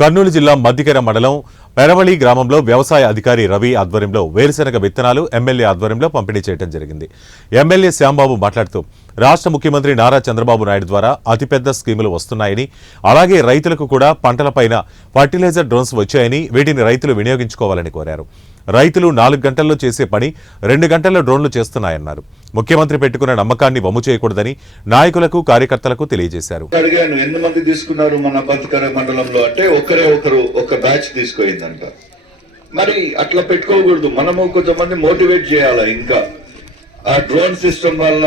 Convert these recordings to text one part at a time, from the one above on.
కర్నూలు జిల్లా మద్దికెర మండలం పెరవళి గ్రామంలో వ్యవసాయ అధికారి రవి ఆధ్వర్యంలో వేరుశెనగ విత్తనాలు ఎమ్మెల్యే ఆధ్వర్యంలో పంపిణీ చేయడం జరిగింది. ఎమ్మెల్యే శ్యాంబాబు మాట్లాడుతూ రాష్ట్ర ముఖ్యమంత్రి నారా చంద్రబాబు నాయుడు ద్వారా అతిపెద్ద స్కీములు వస్తున్నాయని, అలాగే రైతులకు కూడా పంటలపైన ఫర్టిలైజర్ డ్రోన్స్ వచ్చాయని, వీటిని రైతులు వినియోగించుకోవాలని కోరారు. రైతులు 4 గంటల్లో చేసే పని 2 గంటల్లో డ్రోన్లు చేస్తున్నాయన్నారు. ముఖ్యమంత్రి పెట్టుకున్న నమ్మకాన్ని వమ్ము చేయకూడదని నాయకులకు కార్యకర్తలకు తెలియజేశారు. అడిగాను, ఎంతమంది తీసుకున్నారు మన బతుకర మండలంలో అంటే ఒకరు ఒక బ్యాచ్ తీసుకుపోయిందంట. మరి అట్లా పెట్టుకోకూడదు, మనము కొంతమంది మోటివేట్ చేయాలి. ఇంకా ఆ డ్రోన్ సిస్టమ్ వల్ల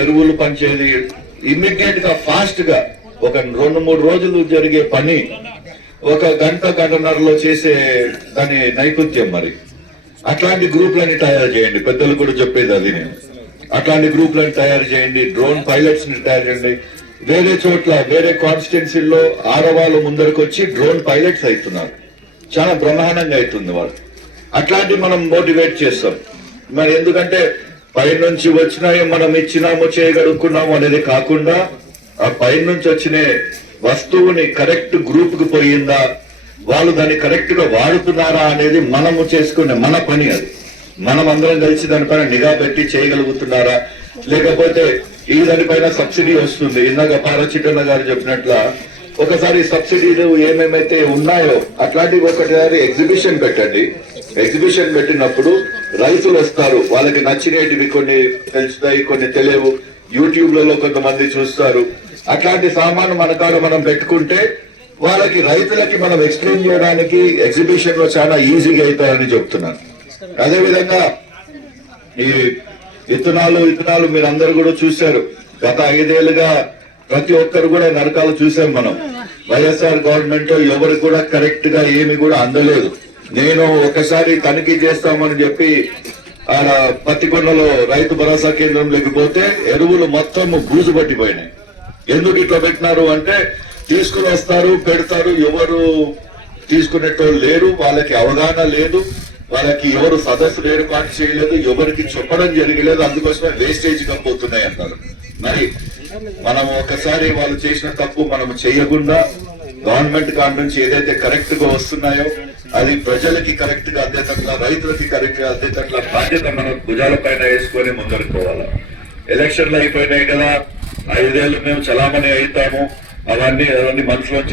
ఎరువులు పంచేది ఇమ్మీడియట్ గా ఫాస్ట్ గా ఒక 2-3 రోజులు జరిగే పని 1 గంటన్నరలో చేసే దాని నైపుణ్యం. మరి అట్లాంటి గ్రూప్లని తయారు చేయండి. పెద్దలు కూడా చెప్పేది అది. నేను అట్లాంటి గ్రూప్లను తయారు చేయండి, డ్రోన్ పైలట్స్ ని తయారు చేయండి. వేరే చోట్ల వేరే కాన్స్టిట్యున్సీల్లో ఆడవాళ్ళు ముందరకు వచ్చి డ్రోన్ పైలట్స్ అవుతున్నారు. చాలా బ్రహ్మాండంగా అవుతుంది వాళ్ళు. అట్లాంటి మనం మోటివేట్ చేస్తాం. మరి ఎందుకంటే పైనుంచి వచ్చినాయి మనం ఇచ్చినాము చేయగలుగుకున్నాము అనేది కాకుండా ఆ పైనుంచి వచ్చిన వస్తువుని కరెక్ట్ గ్రూప్ కు పోయిందా, వాళ్ళు దాన్ని కరెక్ట్ గా వాడుతున్నారా అనేది మనము చేసుకునే మన పని. అది మనం అందరం కలిసి దానిపైన నిఘా పెట్టి చేయగలుగుతున్నారా, లేకపోతే ఈ దానిపైన సబ్సిడీ వస్తుంది. ఇందాక పారచిట్టన్న గారు చెప్పినట్ల ఒకసారి సబ్సిడీలు ఏమేమైతే ఉన్నాయో అట్లాంటివి ఒకసారి ఎగ్జిబిషన్ పెట్టండి. ఎగ్జిబిషన్ పెట్టినప్పుడు రైతులు వస్తారు, వాళ్ళకి నచ్చినవి కొన్ని తెలుస్తాయి, కొన్ని తెలియవు. యూట్యూబ్ లలో కొంతమంది చూస్తారు. అట్లాంటి సామాను మన కాడ మనం పెట్టుకుంటే వాళ్ళకి రైతులకి మనం ఎక్స్ప్లెయిన్ చేయడానికి ఎగ్జిబిషన్ లో చాలా ఈజీగా అవుతారని చెప్తున్నాను. అదేవిధంగా ఈ విత్తనాలు మీరు అందరు కూడా చూశారు. గత 5 ఏళ్లుగా ప్రతి ఒక్కరు కూడా నరకాలు చూసాం మనం. వైఎస్ఆర్ గవర్నమెంట్ ఎవరు కూడా కరెక్ట్ గా ఏమి కూడా అందలేదు. నేను ఒకసారి తనిఖీ చేస్తామని చెప్పి ఆడ పత్తికొండలో రైతు భరోసా కేంద్రం లేకపోతే ఎరువులు మొత్తం బూజు పట్టిపోయినాయి. ఎందుకు ఇట్లా పెట్టినారు అంటే తీసుకుని వస్తారు, పెడతారు, ఎవరు తీసుకునేటోళ్ళు లేరు, వాళ్ళకి అవగాహన లేదు, వాళ్ళకి ఎవరు సదస్సులు ఏర్పాటు చేయలేదు, ఎవరికి చెప్పడం జరగలేదు. అందుకోసమే వేస్టేజ్ గా పోతున్నాయి అన్నారు. మరి మనం ఒకసారి వాళ్ళు చేసిన తప్పు మనం చేయకుండా గవర్నమెంట్ కాడ నుంచి ఏదైతే కరెక్ట్ గా వస్తున్నాయో అది ప్రజలకి కరెక్ట్ గా అందేటట్ల, రైతులకి కరెక్ట్ గా అందేటట్ల బాధ్యత మనం భుజాల పైన వేసుకొని ముందరకు పోవాలి. ఎలక్షన్లు అయిపోయినాయి కదా, 5 ఏళ్ళు మేము చలామణి అవుతాము, అవన్నీ మనసులోంచి